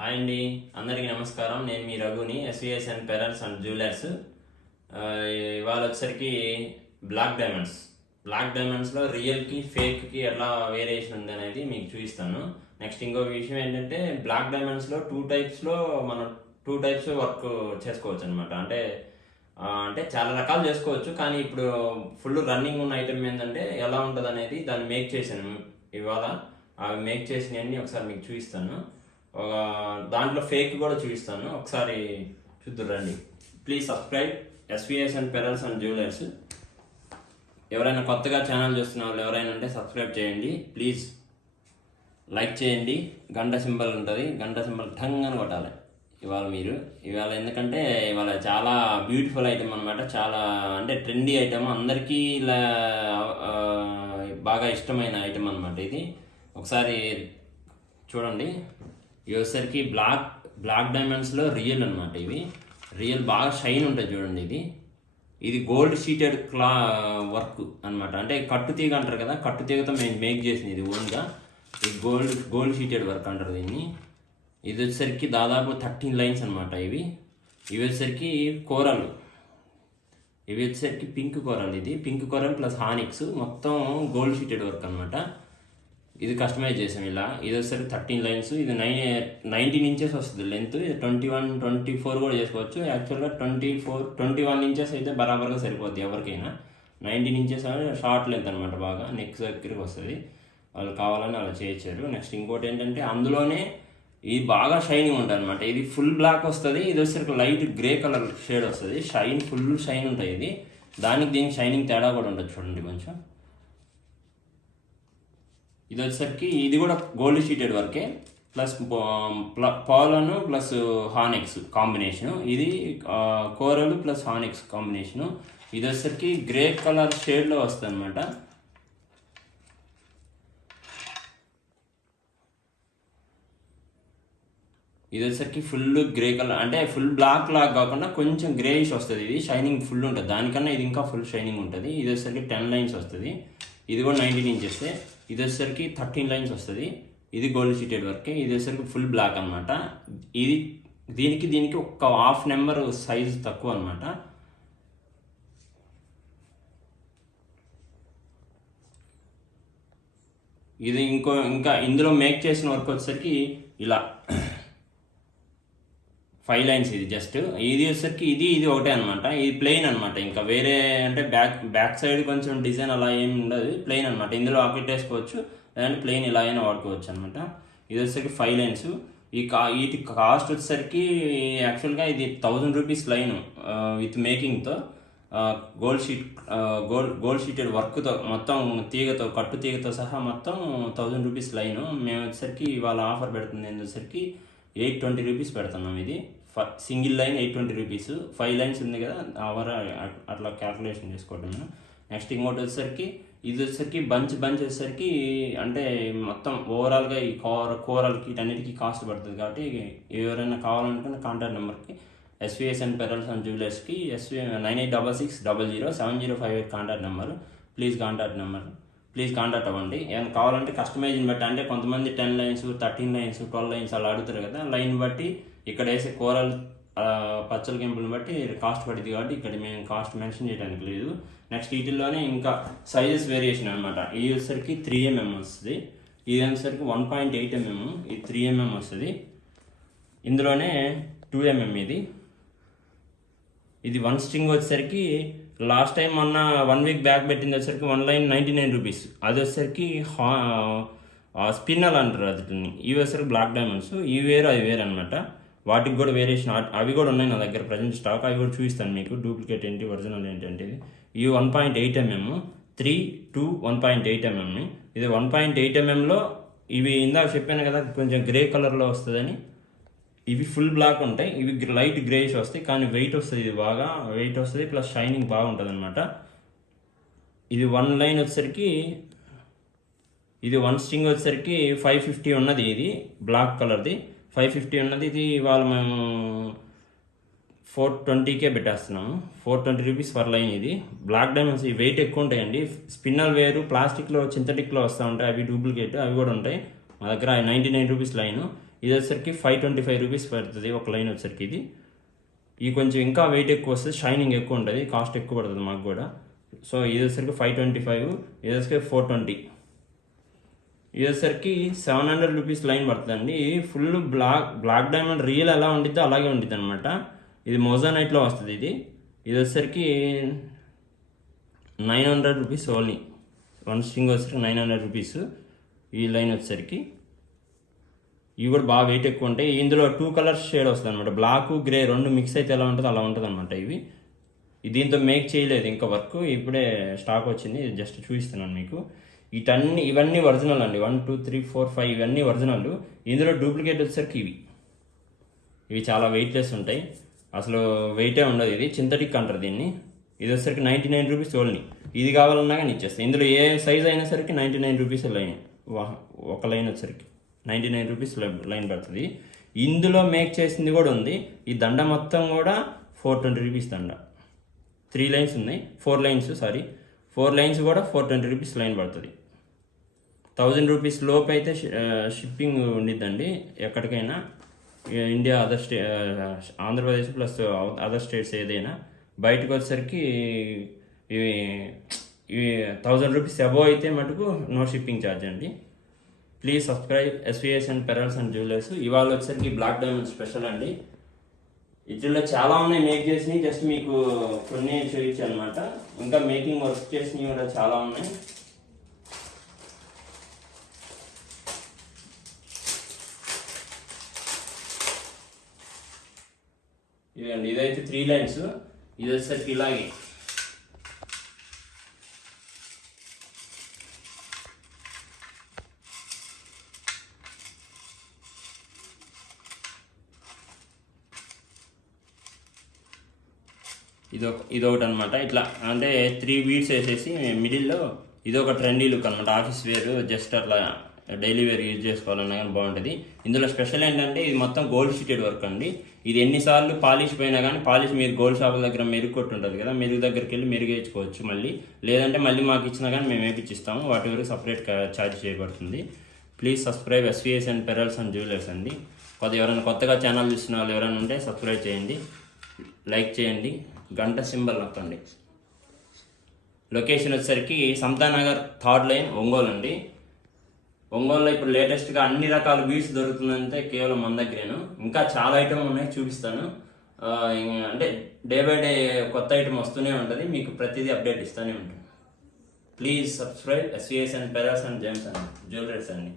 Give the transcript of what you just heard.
Hi అండి, అందరికీ నమస్కారం. నేను మీ రఘుని, ఎస్విఎస్ఎన్ పెరల్స్ అండ్ జ్యువెలర్స్. ఇవాళ వచ్చేసరికి బ్లాక్ డైమండ్స్లో రియల్కి ఫేక్కి ఎలా వేరియేషన్ ఉంది అనేది మీకు చూపిస్తాను. నెక్స్ట్ ఇంకో విషయం ఏంటంటే బ్లాక్ డైమండ్స్లో మనం టూ టైప్స్ వర్క్ చేసుకోవచ్చు అనమాట. అంటే చాలా రకాలు చేసుకోవచ్చు, కానీ ఇప్పుడు ఫుల్ రన్నింగ్ ఉన్న ఐటమ్ ఏంటంటే ఎలా ఉంటుంది అనేది దాన్ని మేక్ చేశాను ఇవాళ. అవి మేక్ చేసినవన్నీ ఒకసారి మీకు చూపిస్తాను. దాంట్లో ఫేక్ కూడా చూపిస్తాను, ఒకసారి చూద్దురు రండి. Please subscribe SVSN pearls and jewellers. ఎవరైనా కొత్తగా ఛానల్ చూస్తున్న వాళ్ళు ఎవరైనా ఉంటే సబ్స్క్రైబ్ చేయండి ప్లీజ్. లైక్ చేయండి, గంట సింబల్ ఉంటుంది, గంట సింబల్ ఠంగ్ అని కొట్టాలి ఇవాళ ఎందుకంటే ఇవాళ చాలా బ్యూటిఫుల్ ఐటమ్ అనమాట. చాలా అంటే ట్రెండీ ఐటమ్, అందరికీ ఇలా బాగా ఇష్టమైన ఐటమ్ అనమాట. ఇది ఒకసారి చూడండి. ఇవి వచ్చేసరికి బ్లాక్ డైమండ్స్లో రియల్ అనమాట. ఇవి రియల్ బాగా షైన్ ఉంటుంది చూడండి. ఇది గోల్డ్ షీటెడ్ వర్క్ అనమాట. అంటే కట్టుతీగ అంటారు కదా, కట్టుతీగతో మేము మేక్ చేసింది ఇది ఓన్గా. ఇది గోల్డ్ షీటెడ్ వర్క్ అంటారు దీన్ని. ఇది వచ్చేసరికి దాదాపు 13 లైన్స్ అనమాట. ఇవి వచ్చేసరికి కోరలు. ఇవి వచ్చేసరికి పింక్ కోరల్. ఇది పింక్ కోరల్ ప్లస్ హానిక్స్, మొత్తం గోల్డ్ షీటెడ్ వర్క్ అనమాట. ఇది కస్టమైజ్ చేసాం ఇలా. ఇది వచ్చేసరికి 13 లైన్స్. ఇది 19 ఇంచెస్ వస్తుంది లెంత్. ఇది 21, 24 కూడా చేసుకోవచ్చు. యాక్చువల్గా 21 ఇంచెస్ అయితే బరాబర్గా సరిపోద్ది ఎవరికైనా. 19 ఇంచెస్ షార్ట్ లెంత్ అనమాట, బాగా నెక్ దగ్గరికి వస్తుంది. వాళ్ళు కావాలని అలా చేయించారు. నెక్స్ట్ ఇంకోటి ఏంటంటే అందులోనే ఇది బాగా షైనింగ్ ఉంటుంది అనమాట. ఇది ఫుల్ బ్లాక్ వస్తుంది, ఇది వచ్చేసరికి లైట్ గ్రే కలర్ షేడ్ వస్తుంది. ఫుల్ షైన్ ఉంటుంది ఇది. దీనికి షైనింగ్ తేడా కూడా ఉంటుంది చూడండి కొంచెం. ఇది వచ్చేసరికి ఇది కూడా గోల్డ్ షీటెడ్ వర్కే, ప్లస్ పాలను ప్లస్ హానిక్స్ కాంబినేషను. ఇది కోరలు ప్లస్ హానిక్స్ కాంబినేషను. ఇది వచ్చేసరికి గ్రే కలర్ షేడ్లో వస్తుంది అనమాట. ఇది వచ్చేసరికి ఫుల్ గ్రే కలర్, అంటే ఫుల్ బ్లాక్ లాగా కాకుండా కొంచెం గ్రేయిష్ వస్తుంది. ఇది షైనింగ్ ఫుల్ ఉంటుంది, దానికన్నా ఇది ఇంకా ఫుల్ షైనింగ్ ఉంటుంది. ఇది వచ్చేసరికి 10 లైన్స్ వస్తుంది. ఇది కూడా 19 ఇంచెస్. ఇది వచ్చేసరికి 13 లైన్స్ వస్తుంది. ఇది గోల్డ్ షీటెడ్ వర్క్. ఇది వచ్చేసరికి ఫుల్ బ్లాక్ అనమాట. దీనికి ఒక హాఫ్ నెంబర్ సైజ్ తక్కువ అనమాట. ఇది ఇంకా ఇందులో మేక్ చేసిన వర్క్ వచ్చేసరికి ఇలా 5 లైన్స్. ఇది జస్ట్ ఇది వచ్చేసరికి ఇది ఒకటే అనమాట. ఇది ప్లెయిన్ అనమాట. ఇంకా వేరే అంటే బ్యాక్ సైడ్ కొంచెం డిజైన్ అలా ఏమి ఉండదు, ప్లెయిన్ అనమాట. ఇందులో ఆకెట్ వేసుకోవచ్చు, లేదంటే ప్లెయిన్ ఇలా అయినా వాడుకోవచ్చు అనమాట. ఇది వచ్చేసరికి 5 లైన్స్. వీటి కాస్ట్ వచ్చేసరికి యాక్చువల్గా ఇది 1000 రూపీస్ లైన్ విత్ మేకింగ్తో, గోల్డ్ షీటెడ్ వర్క్తో, మొత్తం కట్టు తీగతో సహా మొత్తం 1000 రూపీస్ లైను. మేము వచ్చేసరికి ఇవాళ ఆఫర్ పెడుతుంది వచ్చేసరికి 820 రూపీస్ పెడుతున్నాం. ఇది సింగిల్ లైన్ 820 రూపీస్. 5 లైన్స్ ఉంది కదా, అట్లా క్యాల్కులేషన్ చేసుకోవటం. నెక్స్ట్ ఇంకోటి వచ్చేసరికి ఇది వచ్చేసరికి బంచ్ వచ్చేసరికి అంటే మొత్తం ఓవరాల్గా ఈ కూరలకి వీటన్నిటికీ కాస్ట్ పడుతుంది. కాబట్టి ఎవరైనా కావాలనుకున్న కాంటాక్ట్ నెంబర్కి ఎస్విఎస్ఎన్ పెరల్స్ అండ్ జ్యువెలర్స్కి 9866007058 కాంటాక్ట్ నెంబర్. ప్లీజ్ కాంటాక్ట్ అవ్వండి. ఏమైనా కావాలంటే కస్టమైజ్ని బట్టి, అంటే కొంతమంది 10 లైన్స్ 13 లైన్స్ 12 లైన్స్ అలా అడుగుతారు కదా, లైన్ బట్టి ఇక్కడ వేసే కూరలు పచ్చల కెంపుల్ని బట్టి కాస్ట్ పడుతుంది. కాబట్టి ఇక్కడ మేము కాస్ట్ మెన్షన్ చేయడానికి లేదు. నెక్స్ట్ వీటిల్లోనే ఇంకా సైజెస్ వేరియేషన్ అనమాట. ఇది వచ్చేసరికి 3mm వస్తుంది. ఇది వచ్చేసరికి 1.8 mm. ఇది 3mm వస్తుంది. ఇందులోనే 2mm. ఇది 1 స్ట్రింగ్ వచ్చేసరికి లాస్ట్ టైం మొన్న 1 వీక్ బ్యాక్ పెట్టింది వచ్చేసరికి 1 లైన్ 99 రూపీస్. అది వచ్చేసరికి స్పిన్నల్ అంటారు అదిని. ఇవి వచ్చేసరికి బ్లాక్ డైమండ్స్. ఇవి వేరు అవి వేరు అనమాట. వాటికి కూడా వేరియేషన్ అవి కూడా ఉన్నాయి నా దగ్గర ప్రజెంట్ స్టాక్. అవి కూడా చూపిస్తాను మీకు, డూప్లికేట్ ఏంటి ఒరిజినల్ ఏంటంటే. ఇవి 1.8 mm, 3 to 1.8 mm. ఇది 1.8 mmలో ఇవి ఇందాక చెప్పాను కదా కొంచెం గ్రే కలర్లో వస్తుందని. ఇవి ఫుల్ బ్లాక్ ఉంటాయి, ఇవి లైట్ గ్రేష్ వస్తాయి, కానీ వెయిట్ వస్తుంది. ఇది బాగా వెయిట్ వస్తుంది, ప్లస్ షైనింగ్ బాగుంటుంది అనమాట. ఇది 1 లైన్ వచ్చేసరికి, ఇది 1 స్ట్రింగ్ వచ్చేసరికి 550 ఉన్నది. ఇది బ్లాక్ కలర్ది 550 ఉన్నది. ఇది ఇవాళ మేము 420కే పెట్టేస్తున్నాము. 420 రూపీస్ పర్ లైన్. ఇది బ్లాక్ డైమండ్స్. ఈ వెయిట్ ఎక్కువ ఉంటాయండి. స్పిన్నల్ వేరు, ప్లాస్టిక్లో సింథటిక్లో వస్తూ ఉంటాయి, అవి డూప్లికేట్, అవి కూడా ఉంటాయి మా దగ్గర. 99 రూపీస్ లైను. ఇది వచ్చేసరికి 525 రూపీస్ పడుతుంది ఒక లైన్ వచ్చేసరికి. ఇది కొంచెం ఇంకా వెయిట్ ఎక్కువ వస్తుంది, షైనింగ్ ఎక్కువ ఉంటుంది, కాస్ట్ ఎక్కువ పడుతుంది మాకు కూడా. సో ఇది వచ్చేసరికి 525, ఇది వచ్చేసరికి 420. ఇది వచ్చేసరికి 700 రూపీస్ లైన్ పడుతుందండి. ఫుల్ బ్లాక్ డైమండ్ రియల్ ఎలా ఉండిద్దో అలాగే ఉండిద్ది అనమాట. ఇది మోజానైట్లో వస్తుంది. ఇది వచ్చేసరికి 900 రూపీస్ ఓన్లీ. వన్ స్ట్రింగ్ వచ్చేసరికి 900 రూపీస్ ఈ లైన్ వచ్చేసరికి. ఇవి కూడా బాగా వెయిట్ ఎక్కువ ఉంటాయి. ఇందులో 2 కలర్స్ షేడ్ వస్తుంది అనమాట, బ్లాక్ గ్రే రెండు మిక్స్ అయితే ఎలా ఉంటుందో అలా ఉంటుంది అనమాట. దీంతో మేక్ చేయలేదు ఇంకా వర్క్, ఇప్పుడే స్టాక్ వచ్చింది, జస్ట్ చూపిస్తున్నాను మీకు. ఇవన్నీ ఒరిజినల్ అండి. 1 2 3 4 5 ఇవన్నీ ఒరిజినల్. ఇందులో డూప్లికేట్ వచ్చేసరికి ఇవి చాలా వెయిట్లెస్ ఉంటాయి, అసలు వెయిటే ఉండదు. ఇది సింథటిక్ అంటారు దీన్ని. ఇది వచ్చేసరికి 99 రూపీస్ ఓన్లీ. ఇది కావాలన్నా కానీ ఇచ్చేస్తాయి. ఇందులో ఏ సైజ్ అయినా సరికి 99 రూపీస్ లైన్, ఒక లైన్ వచ్చేసరికి 99 రూపీస్ లైన్ పడుతుంది. ఇందులో మేక్ చేసింది కూడా ఉంది. ఈ దండ మొత్తం కూడా 420 రూపీస్ దండ. 3 లైన్స్ ఉన్నాయి, 4 లైన్స్ సారీ, 4 లైన్స్ కూడా 420 రూపీస్ లైన్ పడుతుంది. 1000 రూపీస్ లోపు అయితే షిప్పింగ్ ఉండిద్దండి ఎక్కడికైనా, India Andhra Pradesh plus other states ఏదైనా. బయటకు వచ్చేసరికి ఇవి 1000 రూపీస్ అబోవ్ అయితే మటుకు నో షిప్పింగ్ ఛార్జ్ అండి. Please subscribe SVS and pearls and jewellers. ఇవాళ వచ్చేసరికి బ్లాక్ డైమండ్ స్పెషల్ అండి. వీటిల్లో చాలా ఉన్నాయి మేక్ చేసినవి, జస్ట్ మీకు కొన్ని చూపించి అనమాట. ఇంకా మేకింగ్ వర్క్ చేసినవి కూడా చాలా ఉన్నాయి. ఇదండి, ఇదైతే 3 లైన్స్. ఇది వచ్చేసరికి ఇలాగే ఇదొకటి అనమాట. ఇట్లా అంటే 3 బీడ్స్ వేసేసి మిడిల్లో ఇదొక ట్రెండీ లుక్ అనమాట. ఆఫీస్ వేర్ జస్ట్ అట్లా డైలీ వేర్ యూజ్ చేసుకోవాలన్నా కానీ బాగుంటుంది. ఇందులో స్పెషల్ ఏంటంటే ఇది మొత్తం గోల్డ్ షీటెడ్ వర్క్ అండి. ఇది ఎన్నిసార్లు పాలిష్ పోయినా కానీ పాలిష్ మీరు గోల్డ్ షాపుల దగ్గర మెరుగు కొట్టి ఉంటుంది కదా, మెరుగు దగ్గరికి వెళ్ళి మెరుగు వేయించుకోవచ్చు మళ్ళీ. లేదంటే మళ్ళీ మాకు ఇచ్చినా కానీ మేము వేయించిస్తాము, వాటి వరకు సపరేట్ ఛార్జ్ చేయబడుతుంది. Please subscribe SVS and pearls and jewellers అండి. ఎవరైనా కొత్తగా ఛానల్ చూసిన వాళ్ళు ఎవరైనా ఉంటే సబ్స్క్రైబ్ చేయండి, లైక్ చేయండి, గంట సింబల్ నొక్కండి. లొకేషన్ వచ్చేసరికి సమతానగర్ 3rd లైన్ ఒంగోలు అండి. ఒంగోలులో ఇప్పుడు లేటెస్ట్గా అన్ని రకాల బీడ్స్ దొరుకుతుందంటే కేవలం మన దగ్గరేను. ఇంకా చాలా ఐటమ్ ఉన్నాయి, చూపిస్తాను. అంటే డే బై డే కొత్త ఐటమ్ వస్తూనే ఉంటుంది, మీకు ప్రతిదీ అప్డేట్ ఇస్తూనే ఉంటుంది. Please subscribe SVS and pearls and gems and jewellers అండి.